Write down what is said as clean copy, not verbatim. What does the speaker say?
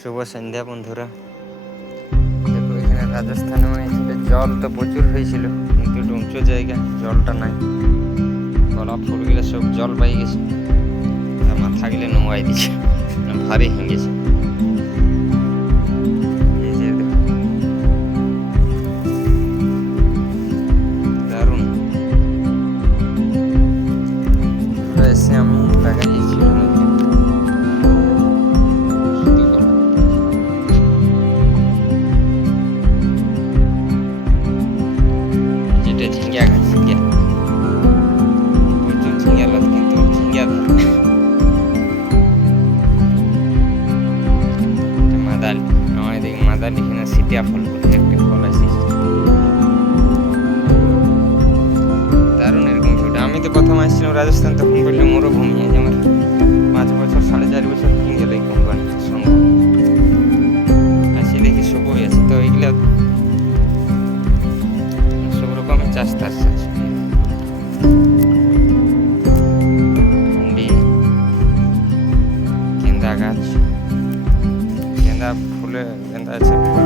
শুভ সন্ধ্যা বন্ধুরা। দেখো এখানে রাজস্থানে হয়েছিল, জল তো প্রচুর হয়েছিল, কিন্তু একটু উঁচু জায়গা, জলটা নাই। গোলাপ ফুলগুলো সব জল পাই গেছে, মাথা গেলে নোয়াই দিচ্ছে, ভারী হয়ে গেছে। দারুণ এসে আমি লাগাইছিলাম যেটা ঝিঙ্গা গাছ, ঝিঙ্গা প্রচুর ঝিঙ্গা লত, কিন্তু ঝিঙ্গা মাদালি, আমার এদিকে মাদালি, এখানে সিটিয়া ফল বলে একটি ফল আছে। দারুণ এরকম ভিউটা। আমি তো প্রথম আসছিলাম রাজস্থান, তখন বললে মরুভূমি, আমার 5 বছর 4.5 বছর কিনে গেল এই কোম্পানির সঙ্গে আসি, দেখি সবই আছে। তো এইগুলা সব রকমের চাষ টাস আছে, ভেন্ডি, গেন্দা গাছ, গেন্দা ফুলে, গেন্দা আছে ফুল